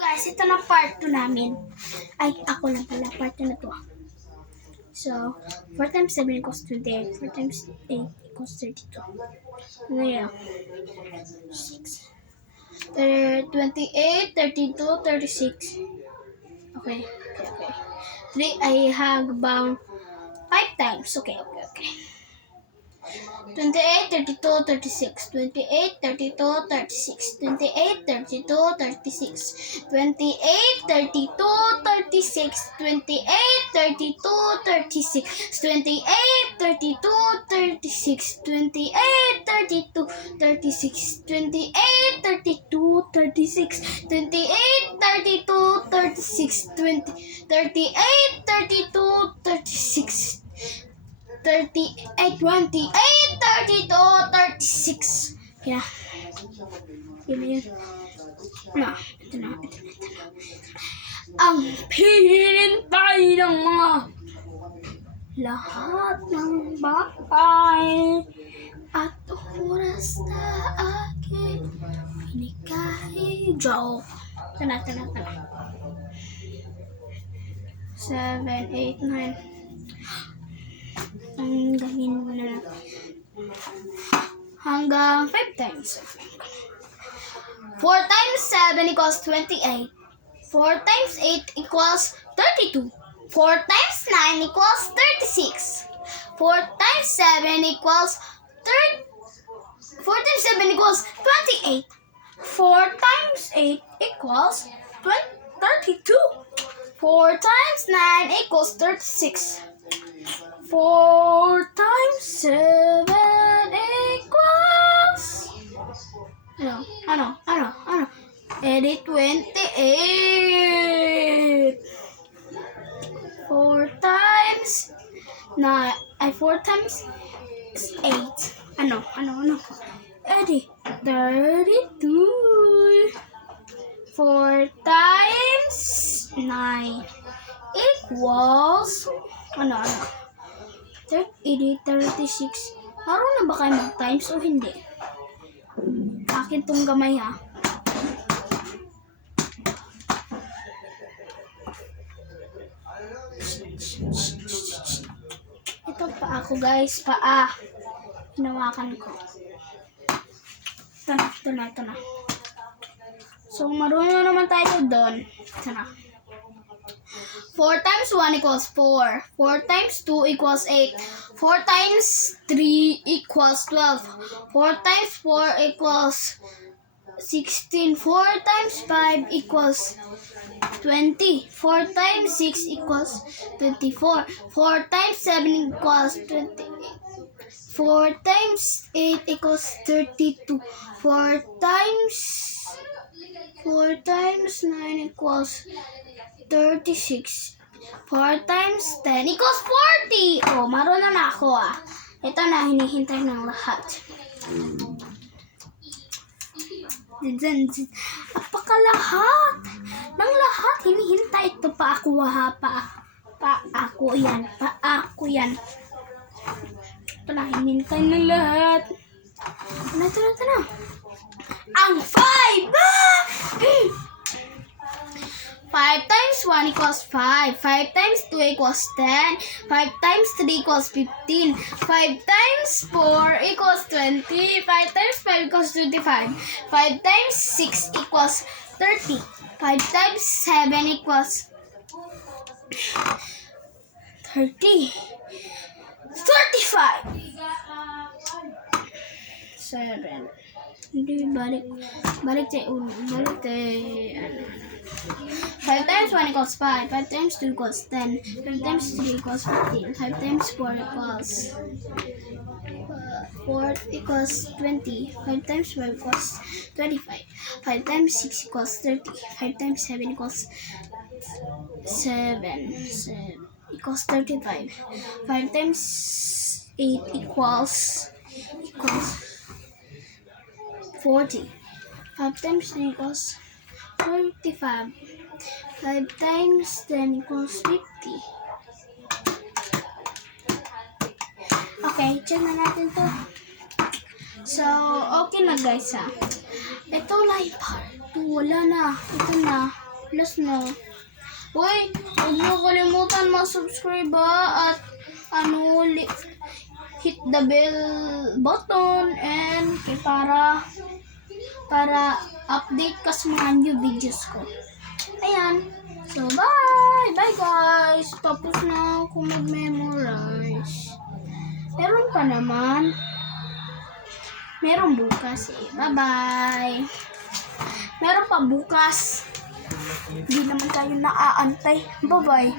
Guys, ito na part 2 namin. Ay, ako lang pala. Part 2 na to. So, 4 times 7 equals 28. 4 times 8 equals 32. Ngayon, 6. 28, 32, 36. Okay. 3 ay hagbang 5 times. Okay. 28, 32, 36. 28, 32, 36. 28, 32, 36. 28, 32, 36. 28, 32, 36. 28, 32, 36. 28, 32, 36. 28, 32, 36. 28, 32, 36. 38, 32, 36. 38, 28, 32, 36. Kaya, yun na yun. Ito na. Ang pinintay ng mga lahat ng bagay at oras na aking binigay. Joke. Ito na. 7, 8, 9. Hanggang mo na hanggang 5 times. 4 times 7 equals 28. 4 times 8 equals 32. 4 times 9 equals 36. 4 times 7 equals 4 times 7 equals 28. 4 times 8 equals 32. 4 times 9 equals 36. 4 times 7 equals ano? Edi 28. 4 times 9 ay 4 times 8. Ano? Edi 32. 4 times 9 equals ano? 36. Naroon na ba kayo mag-times o hindi? Akin tong gamay ha. Ito pa ako guys. Paa. Hinawakan ko. Ito na. So marunong naman tayo doon. Ito na. 4 times 1 equals 4. 4 times 2 equals 8. 4 times 3 equals 12. 4 times 4 equals 16. 4 times 5 equals 20. 4 times 6 equals 24. 4 times 7 equals 28. 4 times 8 equals 32. 4 times 9 equals 36. 4 times 10 equals 40. Oh, marunong na ako ah. Ito na, hinihintay ng lahat. Apakalahat ng lahat, hinihintay ito pa ako ha. Pa ako yan. Ito na, hinihintay ng lahat. Ito na. Ang 5! 5 times 1 equals 5. 5 times 2 equals 10. 5 times 3 equals 15. 5 times 4 equals 20. 5 times 5 equals 25. 5 times 6 equals 30. 5 times 7 equals 30. 35. 7. Hindi, balik tayo. 5 times 1 equals 5. 5 times 2 equals 10. 5 times 3 equals 15. 5 times 4 equals 4 equals 20. 5 times 5 equals 25. 5 times 6 equals 30. 5 times 7 equals 7 equals 35. 5 times 8 equals 40. 5 times 9 equals 45. 5 times 10 equals 50. Okay, check na natin to. So, okay na guys ha. Ito na yung part 2. Wala na. Ito na. Plus na. Uy, huwag mo kalimutan mag-subscribe at hit the bell button and para update ka sa mga new videos ko. Ayan. So, bye! Bye, guys! Tapos na ako mag-memorize. Meron pa naman. Meron bukas eh. Bye-bye! Meron pa bukas. Hindi naman tayo naaantay. Bye-bye!